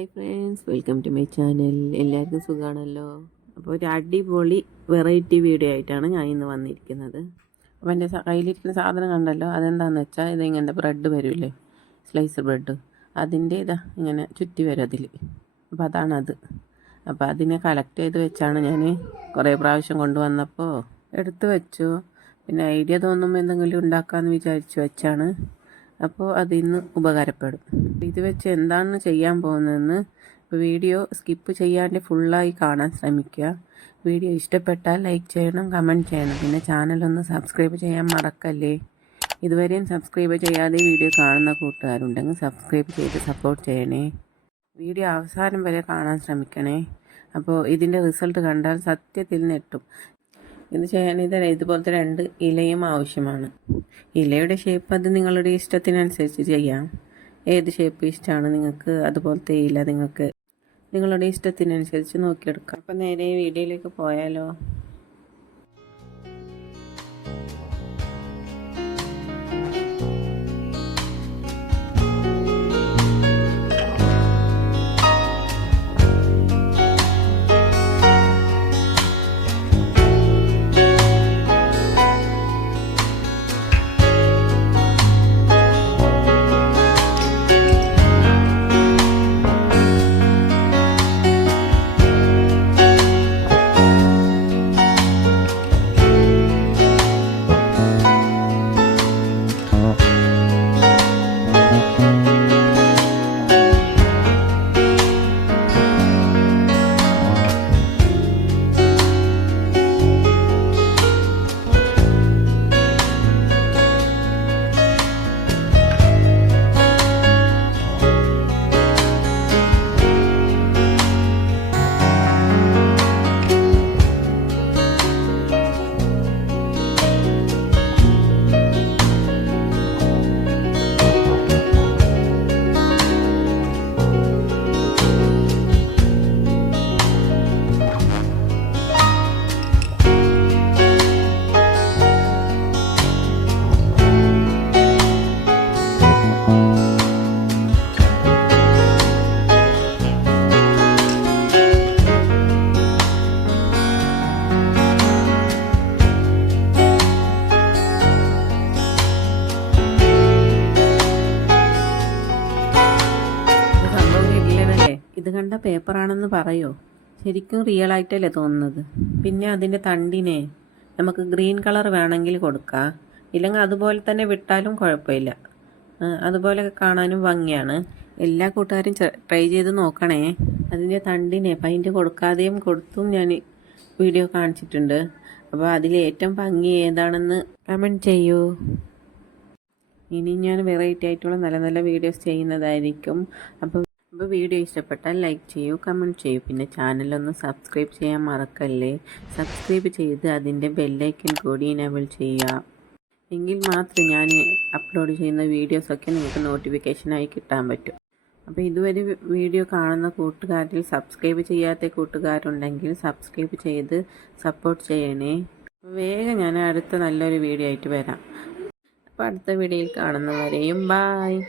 Hi friends, welcome to my channel. എല്ലാവർക്കും സുഖമാണല്ലോ. അപ്പോൾ ഒരു അടിപൊളി വെറൈറ്റി വീഡിയോ ആയിട്ടാണ് ഞാൻ ഇന്ന് വന്നിരിക്കുന്നത്. അപ്പോൾ എൻ്റെ കയ്യിലിരിക്കുന്ന സാധനം കണ്ടല്ലോ, അതെന്താണെന്ന് വെച്ചാൽ ഇതിങ്ങനത്തെ ബ്രെഡ് വരില്ലേ, സ്ലൈസ് ബ്രെഡ്, അതിൻ്റെ ഇതാ ഇങ്ങനെ ചുറ്റി വരും അതിൽ. അപ്പോൾ അതാണത്. അപ്പോൾ അതിനെ കളക്ട് ചെയ്ത് വെച്ചാണ് ഞാൻ കുറേ പ്രാവശ്യം കൊണ്ടുവന്നപ്പോൾ എടുത്തു വെച്ചു. പിന്നെ ഐഡിയ തോന്നുമ്പോൾ എന്തെങ്കിലും ഉണ്ടാക്കാമെന്ന് വിചാരിച്ചു വെച്ചാണ്. അപ്പോൾ അതിന്ന് ഉപകാരപ്പെടും. ഇത് വെച്ച് എന്താണ് ചെയ്യാൻ പോകുന്നതെന്ന് വീഡിയോ സ്കിപ്പ് ചെയ്യാണ്ട് ഫുള്ളായി കാണാൻ ശ്രമിക്കുക. വീഡിയോ ഇഷ്ടപ്പെട്ടാൽ ലൈക്ക് ചെയ്യണം, കമൻറ്റ് ചെയ്യണം. പിന്നെ ചാനലൊന്ന് സബ്സ്ക്രൈബ് ചെയ്യാൻ മറക്കല്ലേ. ഇതുവരെയും സബ്സ്ക്രൈബ് ചെയ്യാതെ വീഡിയോ കാണുന്ന കൂട്ടുകാരുണ്ടെങ്കിൽ സബ്സ്ക്രൈബ് ചെയ്ത് സപ്പോർട്ട് ചെയ്യണേ. വീഡിയോ അവസാനം വരെ കാണാൻ ശ്രമിക്കണേ. അപ്പോൾ ഇതിൻ്റെ റിസൾട്ട് കണ്ടാൽ സത്യത്തിൽ നെട്ടും. ഇത് ചെയ്യാൻ ഇതുപോലത്തെ 2 ഇലയും ആവശ്യമാണ്. ഇലയുടെ ഷേപ്പ് അത് നിങ്ങളുടെ ഇഷ്ടത്തിനനുസരിച്ച് ചെയ്യാം. ഏത് ഷേപ്പ് ഇഷ്ടമാണ് നിങ്ങൾക്ക്, അതുപോലത്തെ ഇല നിങ്ങൾക്ക് നിങ്ങളുടെ ഇഷ്ടത്തിനനുസരിച്ച് നോക്കിയെടുക്കാം. അപ്പം നേരെ വീഡിയോയിലേക്ക് പോയാലോ. ഇത് കണ്ട പേപ്പറാണെന്ന് പറയോ? ശരിക്കും റിയൽ ആയിട്ടല്ലേ തോന്നുന്നത്. പിന്നെ അതിൻ്റെ തണ്ടിനെ നമുക്ക് ഗ്രീൻ കളർ വേണമെങ്കിൽ കൊടുക്കാം, ഇല്ലെങ്കിൽ അതുപോലെ തന്നെ വിട്ടാലും കുഴപ്പമില്ല. അതുപോലെ കാണാനും ഭംഗിയാണ്. എല്ലാ കൂട്ടുകാരും ട്രൈ ചെയ്ത് നോക്കണേ. അതിൻ്റെ തണ്ടിനെ പെയിൻറ്റ് കൊടുക്കാതെയും കൊടുത്തും ഞാൻ വീഡിയോ കാണിച്ചിട്ടുണ്ട്. അപ്പോൾ അതിലേറ്റവും ഭംഗി ഏതാണെന്ന് കമൻറ്റ് ചെയ്യൂ. ഇനി ഞാൻ വെറൈറ്റി ആയിട്ടുള്ള നല്ല നല്ല വീഡിയോസ് ചെയ്യുന്നതായിരിക്കും. അപ്പോൾ വീഡിയോ ഇഷ്ടപ്പെട്ടാൽ ലൈക്ക് ചെയ്യൂ, കമൻറ്റ് ചെയ്യൂ. പിന്നെ ചാനലൊന്ന് സബ്സ്ക്രൈബ് ചെയ്യാൻ മറക്കല്ലേ. സബ്സ്ക്രൈബ് ചെയ്ത് അതിൻ്റെ ബെല്ലൈക്കൻ കൂടി എനേബിൾ ചെയ്യുക. എങ്കിൽ മാത്രമേ ഞാൻ അപ്ലോഡ് ചെയ്യുന്ന വീഡിയോസൊക്കെ നിങ്ങൾക്ക് നോട്ടിഫിക്കേഷനായി കിട്ടാൻ പറ്റും. അപ്പോൾ ഇതുവരെ വീഡിയോ കാണുന്ന കൂട്ടുകാരിൽ സബ്സ്ക്രൈബ് ചെയ്യാത്ത കൂട്ടുകാരുണ്ടെങ്കിൽ സബ്സ്ക്രൈബ് ചെയ്ത് സപ്പോർട്ട് ചെയ്യണേ. വേഗം ഞാൻ അടുത്ത നല്ലൊരു വീഡിയോ ആയിട്ട് വരാം. അപ്പോൾ അടുത്ത വീഡിയോയിൽ കാണുന്നവരെയും ബായ്.